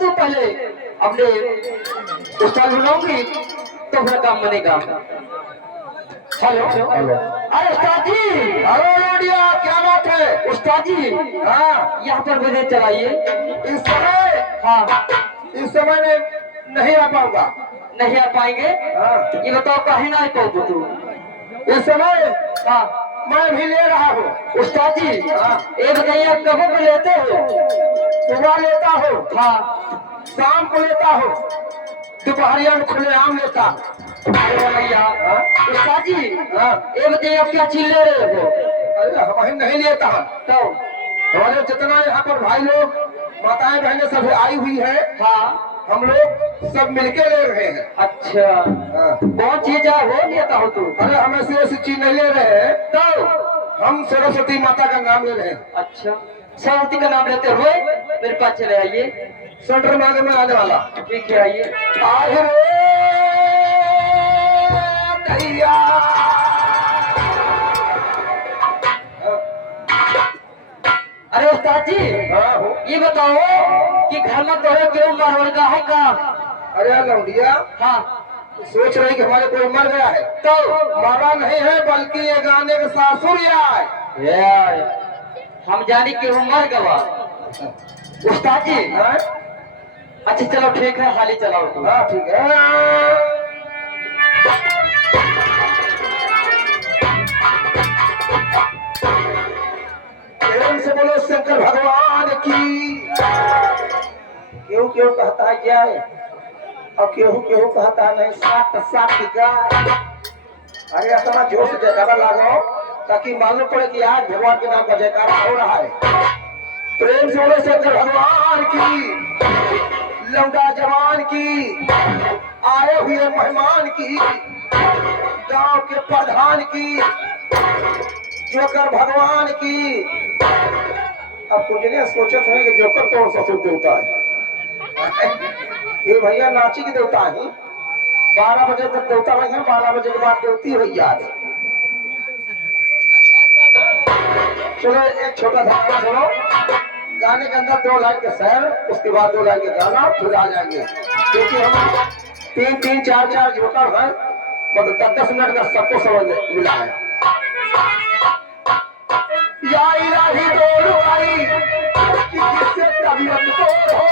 तू पहले अपने उस्ताद बुलाऊंगी तो फिर काम बनेगा। Hello hello. अरे उस्ताद जी। हेलो लोडिया, क्या बात है? उस्ताद जी हाँ, यहाँ पर मुझे चलाइए। इस समय? हाँ इस समय में नहीं आ पाऊंगा। नहीं आ पाएंगे? हाँ, ये बताओ काहे ना आ पाओ तू? इस समय हाँ मैं भी ले रहा हूँ। उस्ताद जी हाँ। ये बताइए आप कब को लेते हो? सुबह लेता हूँ, हाँ शाम को लेता हूँ, दोपहरिया में खुलेआम लेता हूँ। अरे भैया हाँ? उस्ताद जी हाँ। ये बताइए आप क्या चीज ले रहे हो? अरे हम नहीं लेता हूँ। तो हमारे जितना यहाँ पर भाई लोग, माताएं बहनें सभी आई हुई है, हाँ हम लोग सब मिलके ले रहे हैं। अच्छा हाँ। कौन चीज है वो लेता हो तू? अरे हम ऐसी चीज नहीं ले रहे हैं, तो हम सरस्वती माता का नाम ले रहे हैं। अच्छा सरस्वती का नाम लेते हुए मेरे पास चले आइए। सेंटर मार्ग में आने वाला। ठीक है आइए। आहे रे दैया। अरे उस्ताद जी हाँ हो। ये बताओ कि घर में तोरे क्यों मारवाड़ का है का? अरे लौंडिया, हाँ सोच रही कि हमारे कोई मर गया है? तो मरा नहीं है, बल्कि ये गाने के सासुर है। यार हम जानी कि वो मर गवा। उस्ताद जी हाँ? अच्छा चलो ठीक है हाली चलाओ तू। हाँ ठीक है। प्रेम से बोलो शंकर भगवान की। क्यों क्यों कहता है जाए और क्यों क्यों कहता नहीं सात सात गाय। अरे अपना जोर से जयकारा लगाओ ताकि मालूम पड़े कि आज भगवान के नाम का जयकारा हो रहा है। प्रेम से बोलो शंकर भगवान की, लौंडा जवान की, आए हुए मेहमान की, गांव के प्रधान की, जोकर भगवान की। अब कुछ नहीं सोचत है कि जोकर कौन सा शुभ देवता है? ये भैया नाची की देवता है। 12 बजे तक देवता नहीं है, 12 बजे के बाद देवती हो याद। चलो एक छोटा सा गाना सुनो। गाने के अंदर 2 लाइन के शेर, उसके बाद 2 लाइन के गाना, फिर आ जाएंगे। क्योंकि हम 3-3, 4-4 जोकर हैं, मतलब 10-10 मिनट का सबको समझ मिला है। या इलाही दौड़ आई कि जिससे तबीयत तोड़ हो,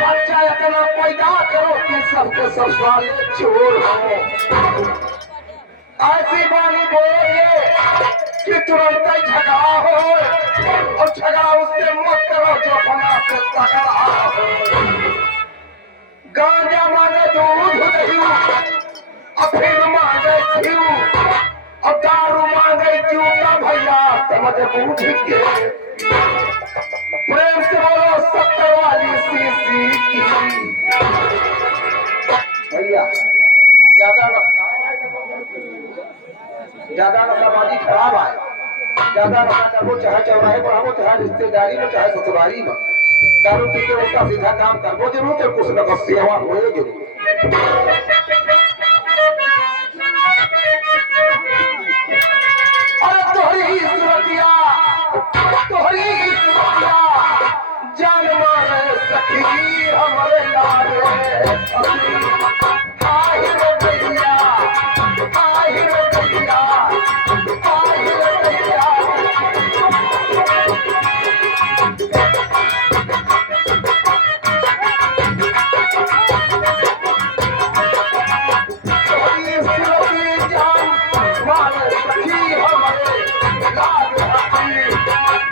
बच्चा इतना पैदा करो कि सबके सब साले चोर हो। ऐसी बानी बोलिए कि तुरंत ही झगड़ा हो, और झगड़ा उससे मत करो जो बना से तगड़ा हो। गांजा मांगे दूध दही, अफीम मांगे घी, और दारू मांगे जूता भैया समझ बूझ के। प्रेम से बोलो 70 वाली सीसी की। भैया ज्यादा नशाबाजी खराब है। ज्यादा नशा करो, चाहे चौराहे पर हो, चाहे रिश्तेदारी में, चाहे ससुरारी में, दारू पी के उसका सीधा काम करबो जरूर, तो कुछ न कुछ सेवा हो जरूर। अरे तोहरी सूरतिया, तोहरी सूरतिया, जान मारे सखी हमारे लागे। हाय रे भैया, हाय रे भैया, हाय रे भैया। तोहरी सूरती जान मारे सखी हमारे लागे।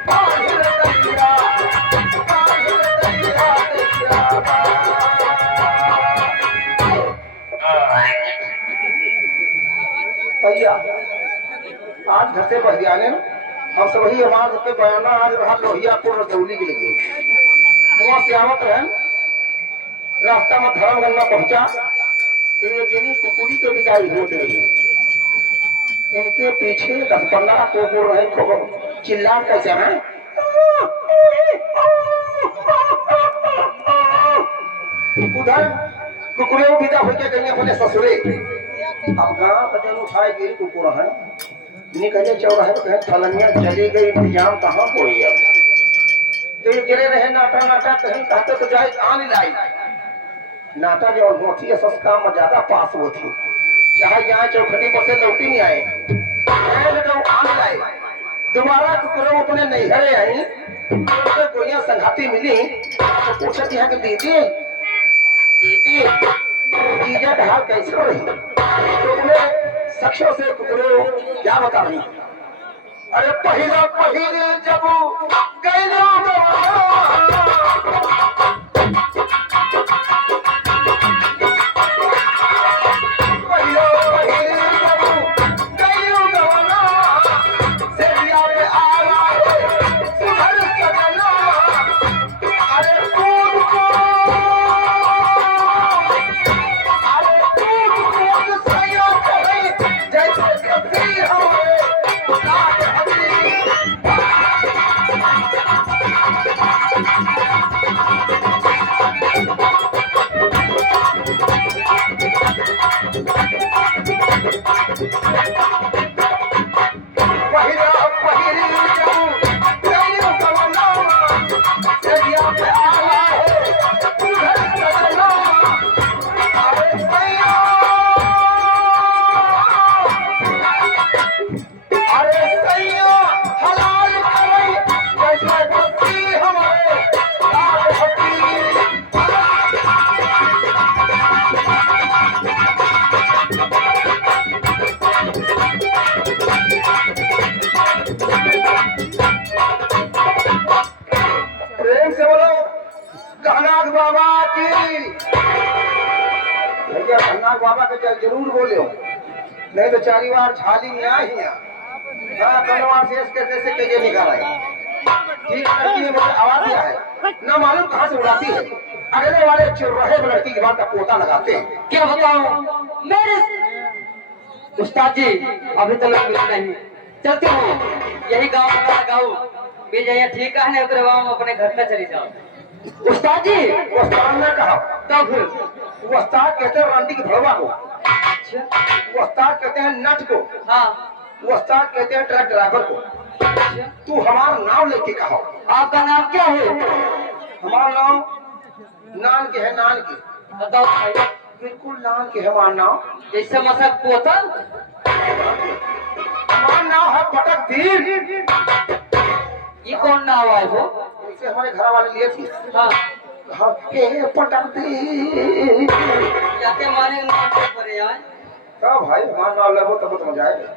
हाय रे भैया, हाय रे भैया। भैया आज घर से बहियाने हम सब ही हमारे के बयाना आज रहा लोहियापुर रजौली के लिए। वहाँ से आवत रहे, रास्ता में धर्म गंगा पहुंचा तो ये जिनी कुकुरी के बिदाई हो रही है। इनके पीछे 10-15 कुकुर रहे, खूब चिल्ला कैसे हैं। उधर कुकुरे विदा होके गई अपने ससुरे। अब गाँव का जन उठाए गए कुकुर है, नहीं कहते चौराहे पे कहे फलनिया चली गई, इंतजाम कहाँ कोई अब। तो ये गिरे रहे नाटा नाटा कहीं कहते तो जाए आन लाई नाटा जो होती है सस्ता में ज्यादा पास वो थी चाहे यहाँ चौखटी पर से लौटी नहीं आए तो आन लाई दोबारा करो अपने नैहरे आई तो कोई संघाती मिली तो पूछती है कि दीदी दीदी जीजा का हाल कैसे हो रही तो उन्हें शख्सों से करो क्या बता रही अरे पहिला पहिले जब गइलो पहिला पहिले जब गइलो गवना सेरिया पे आया सुधर सजना अरे कूद को अरे कूद कूद सयो कहीं जैसे कभी हमें प्रेम से बोलो कहनाथ बाबा की भैया कहनाथ बाबा के जरूर बोले हो नहीं तो चारी बार छाली में आई से इसके जैसे कहिए निकाल आई ठीक लड़की ने मुझे आवाज दिया है न मालूम कहाँ से उड़ाती है अगले वाले चुर्रहे लड़की के बाद का पोता लगाते हैं क्या बताऊं मेरे उस्ताद जी अभी तक मिले नहीं चलते हो यही गांव का लगाओ मिल जाइए ठीक है नहीं उतरे हम अपने घर में चली जाओ उस्ताद जी उस्ताद ने कहा तो फिर उस्ताद कहते हैं रंडी की भड़वा को अच्छा उस्ताद कहते हैं नट को हाँ उस्ताद कहते हैं ट्रक ड्राइवर को अच्छा तू हमारा नाम लेके कहो आपका नाम क्या है हमारा नाम नान के है नान के बताओ भाई बिल्कुल नान के है हमारा नाम जैसे मसक पोता हमारा नाम है पटक दीन ये कौन नाम है वो इसे हमारे घर वाले लिए थे हाँ हाँ हे पटक दीन जाके माने नाम पर आए तो भाई हमारा नाम लगो तब तो मजा आएगा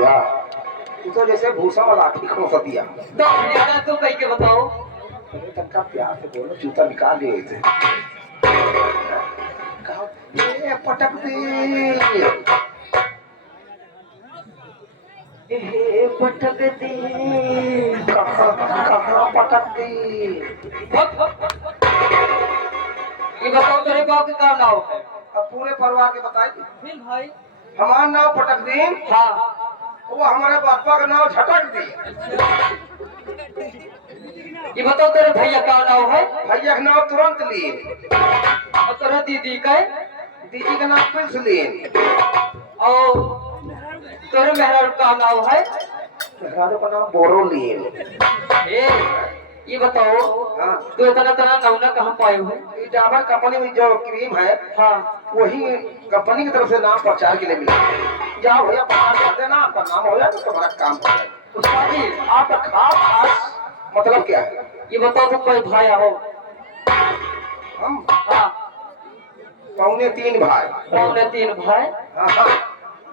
या तू तो जैसे भूसा वाला खो सा दिया तो अपने तो कह के बताओ अरे तनका प्यार से बोलो जूता निकाल दिए थे कहा ये पटक दे ए पटक दे कहाँ पटक दे ये बताओ तेरे बाप का नाम है अब पूरे परिवार के बताइए फिर भाई हमारा नाम पटक दीन हाँ वो हमारे पापा का नाम झटक दी ये बताओ तेरे भैया का नाम है भैया का नाम तुरंत लिए और तेरे दीदी का दीदी का नाम पिल्स लिए और तेरे मेहरा का नाम है मेहरारू का नाम बोरो लिए ए ये बताओ हाँ तो इतना तरह नमूना कहाँ पाए हो ये डाबर कंपनी में जो क्रीम है हाँ वही कंपनी की तरफ से नाम प्रचार के लिए मिला जाओ भैया प्रचार कर देना आपका नाम हो जाए तो तुम्हारा काम हो जाए उस्ताद जी आपका खास मतलब क्या है ये बताओ तुम कोई भाई हो हम हाँ पौने 3 भाई पौने 3 भाई हाँ हाँ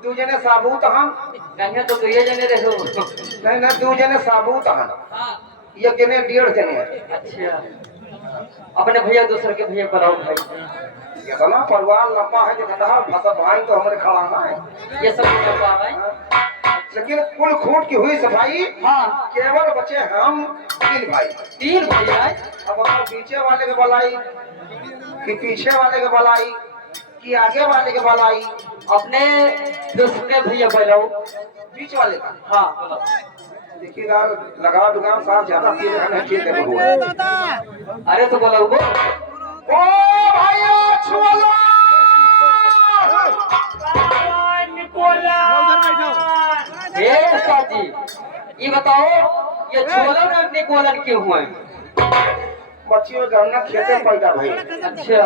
2 जने साबूत हम कहीं तो ये जने रहे हो नहीं नहीं 2 जने साबूत हम हाँ ये जने 1.5 जने अच्छा अपने भैया दूसरे के भैया बनाओ भाई इतना परिवार लंबा है जो कहता है भाषा भाई तो हमारे खड़ा है ये सब लंबा है लेकिन कुल खूट की हुई सफाई हाँ केवल बचे हम 3 भाई 3 भैया है अब बताओ पीछे वाले के बलाई कि पीछे वाले के बलाई कि आगे वाले के बलाई अपने दूसरे भैया बनाओ बीच वाले का हाँ बोलो देखिए ना लगा दुकान साहब ज्यादा पीने का नहीं ठीक है अरे तो बोलो वो ओ भाइयों छुलो ए उस्ताद जी, ये बताओ ये छोलन और निकोलन क्यों हुए? बच्चियों जमना खेते में पैदा भाई, अच्छा,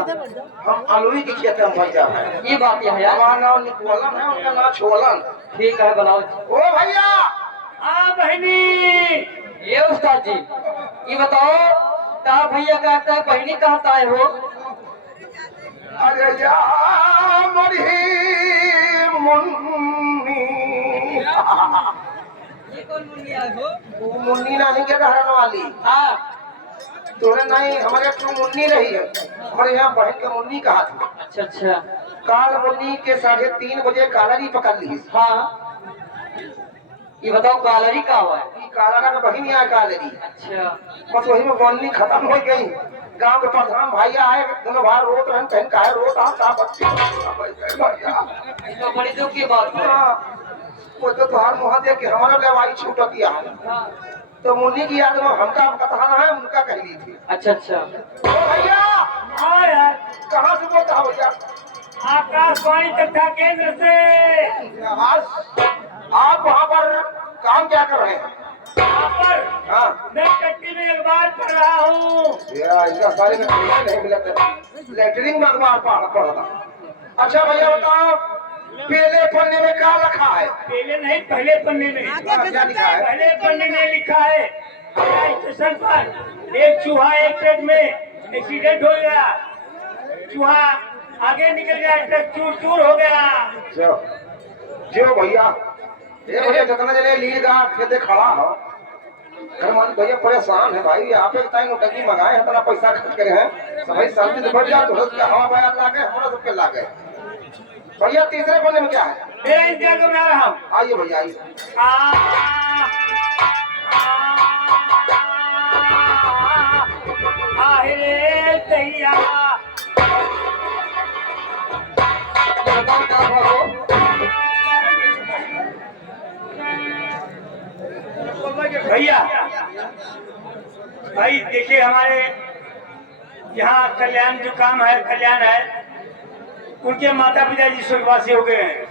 हम आलूई की खेते में पैदा है। ये बात यह है यार। हमारा नाम निकोलन है, उनका नाम छोलन। ठीक है बुलाओ। ओ भैया, हाँ बहनी। ये उस्ताद जी, ये बताओ कहा भैया कहता है बहनी कहता है हो? अरे या मरी मुन्नी, ये कौन मुन्नी है हो? वो मुन्नी नहीं के रहने वाली, हाँ, तोरे नहीं, हमारे तू मुन्नी रही है, हमारे यहाँ बहन के मुन्नी कहा था। अच्छा अच्छा, काल मुन्नी के 3:30 बजे कालरी पकड़ ली। हाँ, ये बताओ कालरी का हुआ है? कालरा का बहन यहाँ कालरी, अच्छा, बस वही में मुन्नी खत्म हो गई। गांव के प्रधान भैया आए, दोनों भाई रोत रहे, कहीं काहे रोत आ बच्चे ये तो बड़ी दुख की बात है। वो तो तुहार मुँह देख के हमारा लेवाई छूट दिया है। हाँ, तो मुन्नी की याद में हमका कथा है, उनका कह ली थी। अच्छा अच्छा, ओ भैया, हाँ यार, कहाँ से बोलता हो भैया? आकाशवाणी कथा केंद्र से। आप वहाँ पर काम क्या कर रहे हैं? यहाँ पर हाँ, मैं टट्टी में अखबार पढ़ रहा हूँ। इनका सारे में पैसा नहीं मिला था, लेटरिंग में अखबार पढ़ रहा। अच्छा भैया बताओ, पहले पन्ने में क्या लिखा है? पहले नहीं, पहले पन्ने में। क्या लिखा है? पहले पन्ने में लिखा है गया स्टेशन पर एक चूहा एक ट्रक में एक्सीडेंट हो गया। चूहा आगे निकल गया, ट्रक चूर चूर हो गया। जो भैया, ये भैया जितना जले लीड का खेते खड़ा हो, घर मालिक भैया परेशान है भाई। आप एक टाइम नोटंकी मंगाए, इतना पैसा खर्च करे हैं, सभी शांति से बढ़ जाए तो हवा बयान लागे, हमारा सबके लागे। भैया तीसरे पन्ने में क्या है? मेरा इंतजार में आ रहा हूँ। आइए भैया आइए। आहे दैया, ये बताओ क्या हुआ हो? भैया भाई देखिए, हमारे यहाँ कल्याण जो काम है, कल्याण है, उनके माता पिता जी स्वर्गवासी हो गए हैं।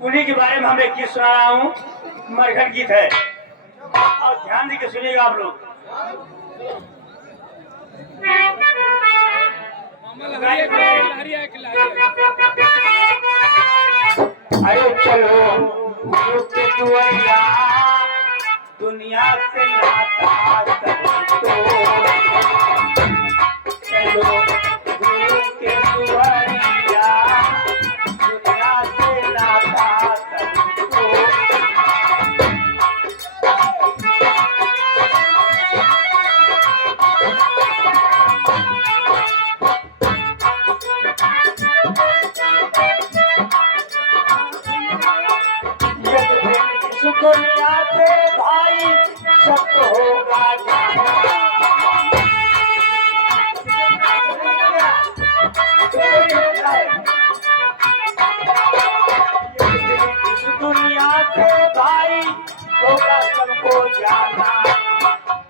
उन्हीं के बारे में हम एक गीत सुना रहा हूँ, मरघट गीत है, और ध्यान देके सुनिएगा आप लोग। अरे चलो रुक दुआरिया, दुनिया से नाता सब तोड़। चलो रुक दुआरिया, दुनिया से नाता सब तोड़। इस दुनिया से भाई सब होगा इस दुनिया से भाई होगा सबको जाना।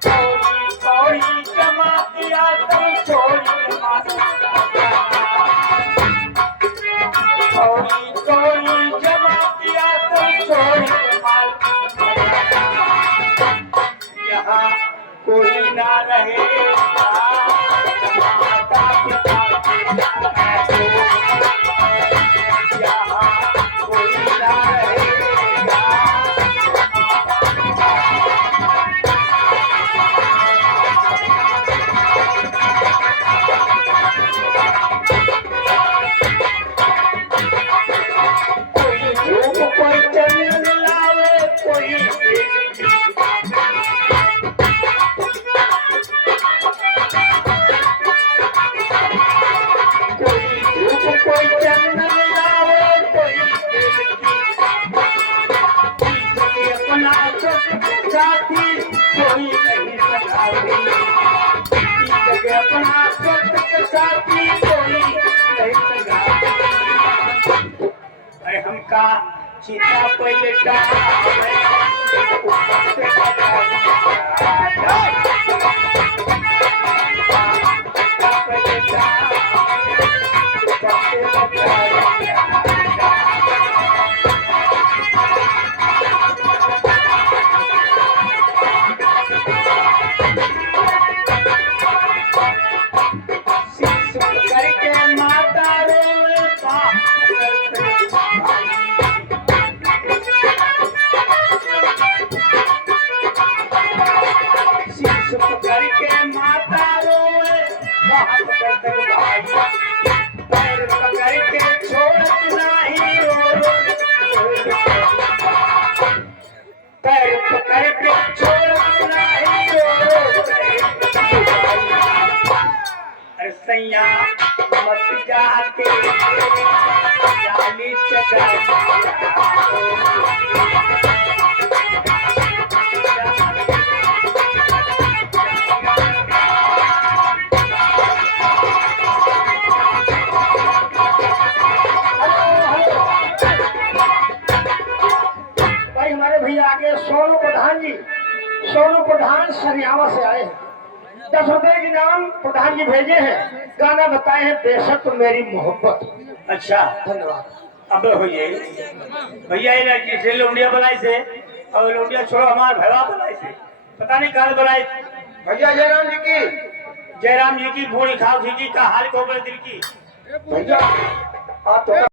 चोरी चोरी जमा किया सब चोरी चोरी चोरी जमा किया सब चोरी। यहाँ कोई ना रहेगा माता पिता के, यहाँ कोई ना रहेगा। कोई धूप कोई चंदन लावे, कोई कोई चंदन लावे, कोई अपना साथी कोई नहीं लगावे। अपना साथी कोई नहीं लगावे। अरे हमका सीता पहले प्रधान सरियावा से आए हैं। 10 रुपए के नाम प्रधान जी भेजे हैं। गाना बताए हैं बेशक मेरी मोहब्बत। अच्छा धन्यवाद। अब हो जाए भैया ये लड़की से लौंडिया बनाई से और लौंडिया छोड़ो हमारे भैया बनाई से पता नहीं कहाँ बनाई। भैया जयराम जी की जयराम जी की बूढ़ी खाओ जी की का हाल को बड़े दिल की भैया आप तो